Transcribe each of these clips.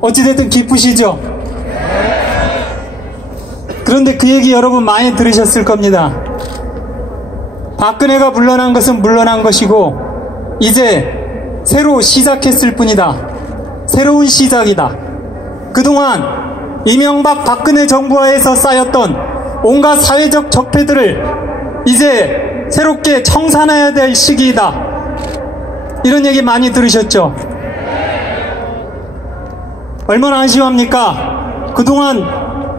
어찌됐든 기쁘시죠? 그런데 그 얘기 여러분 많이 들으셨을 겁니다. 박근혜가 물러난 것은 물러난 것이고 이제 새로 시작했을 뿐이다. 새로운 시작이다. 그동안 이명박 박근혜 정부하에서 쌓였던 온갖 사회적 적폐들을 이제 새롭게 청산해야 될 시기이다. 이런 얘기 많이 들으셨죠? 얼마나 안심합니까? 그동안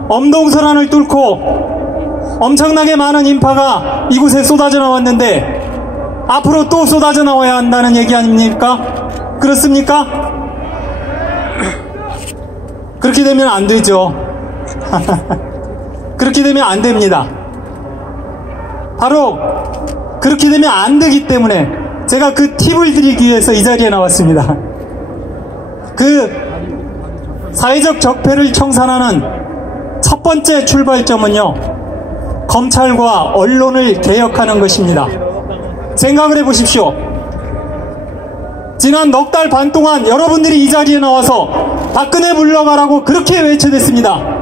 엄동설안을 뚫고 엄청나게 많은 인파가 이곳에 쏟아져 나왔는데 앞으로 또 쏟아져 나와야 한다는 얘기 아닙니까? 그렇습니까? 그렇게 되면 안 되죠. 그렇게 되면 안 됩니다. 바로 그렇게 되면 안 되기 때문에 제가 그 팁을 드리기 위해서 이 자리에 나왔습니다. 그 사회적 적폐를 청산하는 첫 번째 출발점은요, 검찰과 언론을 개혁하는 것입니다. 생각을 해보십시오. 지난 넉 달 반 동안 여러분들이 이 자리에 나와서 박근혜 물러가라고 그렇게 외쳐댔습니다.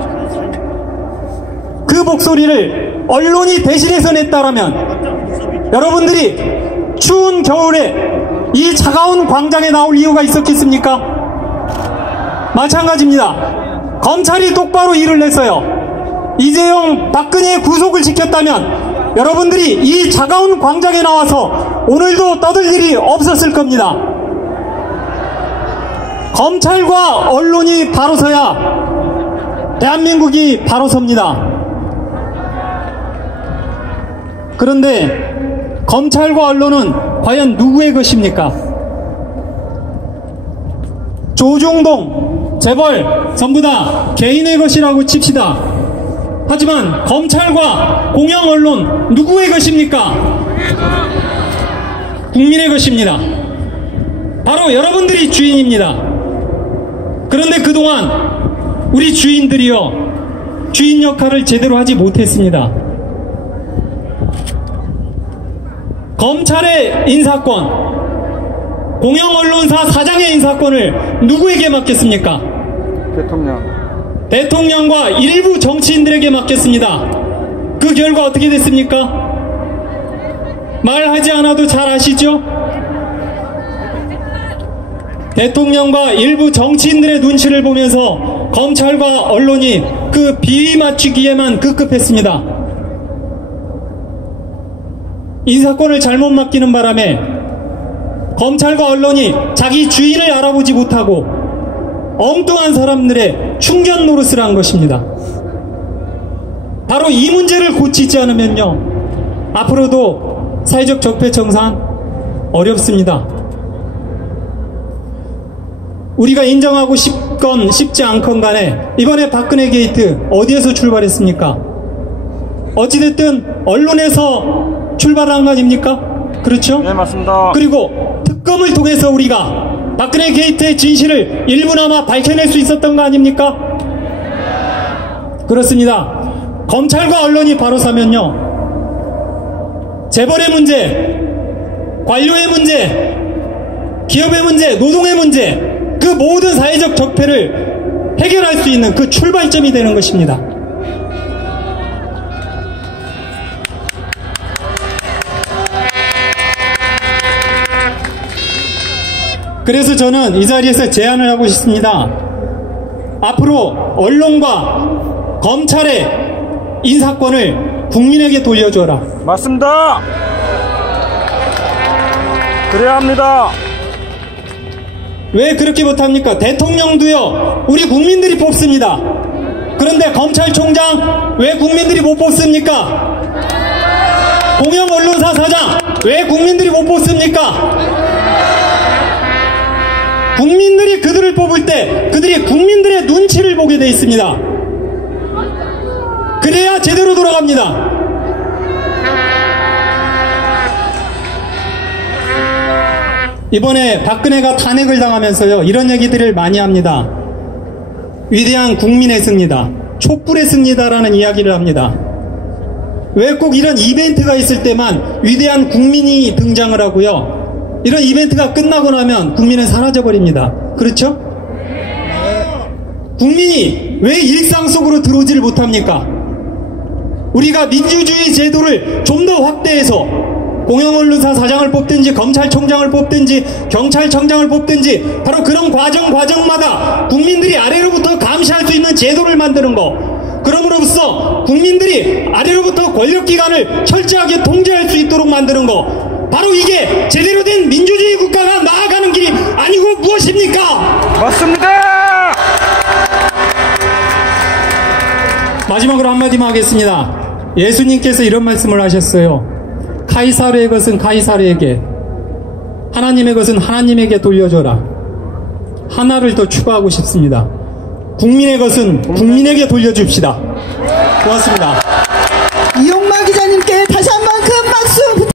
그 목소리를 언론이 대신해서 냈다라면 여러분들이 추운 겨울에 이 차가운 광장에 나올 이유가 있었겠습니까? 마찬가지입니다. 검찰이 똑바로 일을 했어요. 이재용, 박근혜의 구속을 지켰다면 여러분들이 이 차가운 광장에 나와서 오늘도 떠들 일이 없었을 겁니다. 검찰과 언론이 바로 서야 대한민국이 바로 섭니다. 그런데 검찰과 언론은 과연 누구의 것입니까? 조중동, 재벌 전부 다 개인의 것이라고 칩시다. 하지만 검찰과 공영 언론 누구의 것입니까? 국민의 것입니다. 바로 여러분들이 주인입니다. 그런데 그동안 우리 주인들이요, 주인 역할을 제대로 하지 못했습니다. 검찰의 인사권, 공영 언론사 사장의 인사권을 누구에게 맡겼습니까? 대통령과 일부 정치인들에게 맡겼습니다. 그 결과 어떻게 됐습니까? 말하지 않아도 잘 아시죠? 대통령과 일부 정치인들의 눈치를 보면서 검찰과 언론이 그 비위 맞추기에만 급급했습니다. 인사권을 잘못 맡기는 바람에 검찰과 언론이 자기 주인을 알아보지 못하고 엉뚱한 사람들의 충견 노릇을 한 것입니다. 바로 이 문제를 고치지 않으면요, 앞으로도 사회적 적폐 청산 어렵습니다. 우리가 인정하고 싶건 싶지 않건 간에 이번에 박근혜 게이트 어디에서 출발했습니까? 어찌됐든 언론에서 출발한 거 아닙니까? 그렇죠? 네, 맞습니다. 그리고 특검을 통해서 우리가 박근혜 게이트의 진실을 일부나마 밝혀낼 수 있었던 거 아닙니까? 그렇습니다. 검찰과 언론이 바로 서면요, 재벌의 문제, 관료의 문제, 기업의 문제, 노동의 문제, 그 모든 사회적 적폐를 해결할 수 있는 그 출발점이 되는 것입니다. 그래서 저는 이 자리에서 제안을 하고 싶습니다. 앞으로 언론과 검찰의 인사권을 국민에게 돌려줘라. 맞습니다. 그래야 합니다. 왜 그렇게 못합니까? 대통령도요, 우리 국민들이 뽑습니다. 그런데 검찰총장 왜 국민들이 못 뽑습니까? 공영 언론사 사장 왜 국민들이 못 뽑습니까? 국민들이 그들을 뽑을 때 그들이 국민들의 눈치를 보게 돼 있습니다. 그래야 제대로 돌아갑니다. 이번에 박근혜가 탄핵을 당하면서요, 이런 얘기들을 많이 합니다. 위대한 국민의 승리다, 촛불의 승리다라는 이야기를 합니다. 왜 꼭 이런 이벤트가 있을 때만 위대한 국민이 등장을 하고요, 이런 이벤트가 끝나고 나면 국민은 사라져버립니다. 그렇죠? 국민이 왜 일상 속으로 들어오지를 못합니까? 우리가 민주주의 제도를 좀 더 확대해서 공영언론사 사장을 뽑든지 검찰총장을 뽑든지 경찰청장을 뽑든지 바로 그런 과정마다 국민들이 아래로부터 감시할 수 있는 제도를 만드는 거, 그럼으로써 국민들이 아래로부터 권력기관을 철저하게 통제할 수 있도록 만드는 거, 바로 이게 제대로 된 민주주의 국가가 나아가는 길이 아니고 무엇입니까? 맞습니다. 마지막으로 한마디만 하겠습니다. 예수님께서 이런 말씀을 하셨어요. 카이사르의 것은 카이사르에게, 하나님의 것은 하나님에게 돌려줘라. 하나를 더 추가하고 싶습니다. 국민의 것은 국민에게 돌려줍시다. 고맙습니다. 이용마 기자님께 다시 한번